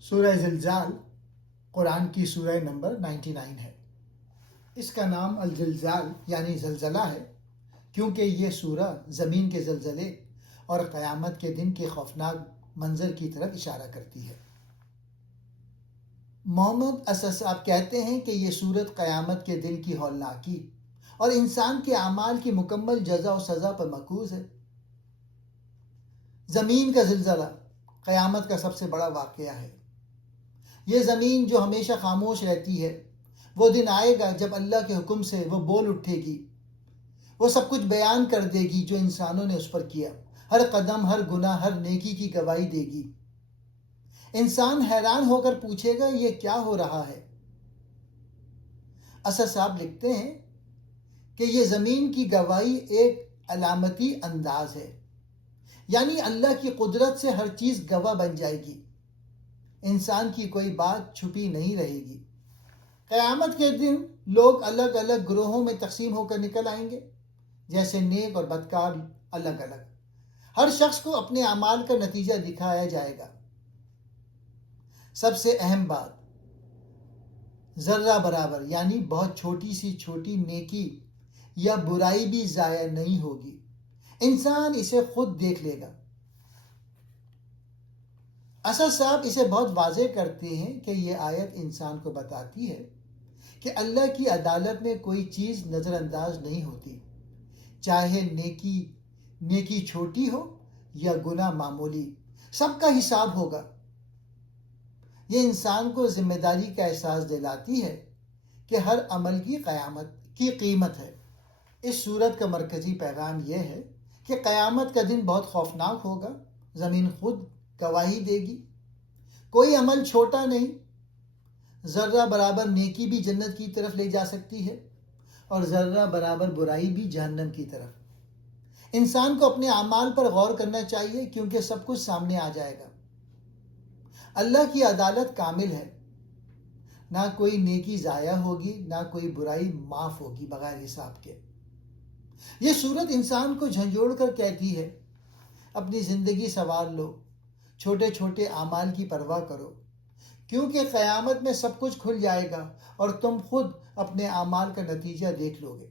سورہ زلزال قرآن کی سورہ نمبر 99 ہے۔ اس کا نام الزلزال یعنی زلزلہ ہے کیونکہ یہ سورہ زمین کے زلزلے اور قیامت کے دن کے خوفناک منظر کی طرف اشارہ کرتی ہے۔ محمد اسد صاحب کہتے ہیں کہ یہ سورت قیامت کے دن کی ہولناکی اور انسان کے اعمال کی مکمل جزا و سزا پر مرکوز ہے۔ زمین کا زلزلہ قیامت کا سب سے بڑا واقعہ ہے۔ یہ زمین جو ہمیشہ خاموش رہتی ہے، وہ دن آئے گا جب اللہ کے حکم سے وہ بول اٹھے گی، وہ سب کچھ بیان کر دے گی جو انسانوں نے اس پر کیا، ہر قدم، ہر گناہ، ہر نیکی کی گواہی دے گی۔ انسان حیران ہو کر پوچھے گا یہ کیا ہو رہا ہے؟ اسد صاحب لکھتے ہیں کہ یہ زمین کی گواہی ایک علامتی انداز ہے، یعنی اللہ کی قدرت سے ہر چیز گواہ بن جائے گی، انسان کی کوئی بات چھپی نہیں رہے گی۔ قیامت کے دن لوگ الگ الگ گروہوں میں تقسیم ہو کر نکل آئیں گے، جیسے نیک اور بدکار الگ الگ۔ ہر شخص کو اپنے اعمال کا نتیجہ دکھایا جائے گا۔ سب سے اہم بات، ذرہ برابر یعنی بہت چھوٹی سی چھوٹی نیکی یا برائی بھی ضائع نہیں ہوگی، انسان اسے خود دیکھ لے گا۔ اسد صاحب اسے بہت واضح کرتے ہیں کہ یہ آیت انسان کو بتاتی ہے کہ اللہ کی عدالت میں کوئی چیز نظر انداز نہیں ہوتی، چاہے نیکی چھوٹی ہو یا گناہ معمولی، سب کا حساب ہوگا۔ یہ انسان کو ذمہ داری کا احساس دلاتی ہے کہ ہر عمل کی قیمت ہے۔ اس سورت کا مرکزی پیغام یہ ہے کہ قیامت کا دن بہت خوفناک ہوگا، زمین خود گواہی دے گی، کوئی عمل چھوٹا نہیں، ذرہ برابر نیکی بھی جنت کی طرف لے جا سکتی ہے اور ذرہ برابر برائی بھی جہنم کی طرف۔ انسان کو اپنے اعمال پر غور کرنا چاہیے کیونکہ سب کچھ سامنے آ جائے گا۔ اللہ کی عدالت کامل ہے، نہ کوئی نیکی ضائع ہوگی، نہ کوئی برائی معاف ہوگی بغیر حساب کے۔ یہ سورت انسان کو جھنجھوڑ کر کہتی ہے، اپنی زندگی سنوار لو، چھوٹے چھوٹے اعمال کی پرواہ کرو، کیونکہ قیامت میں سب کچھ کھل جائے گا اور تم خود اپنے اعمال کا نتیجہ دیکھ لو گے۔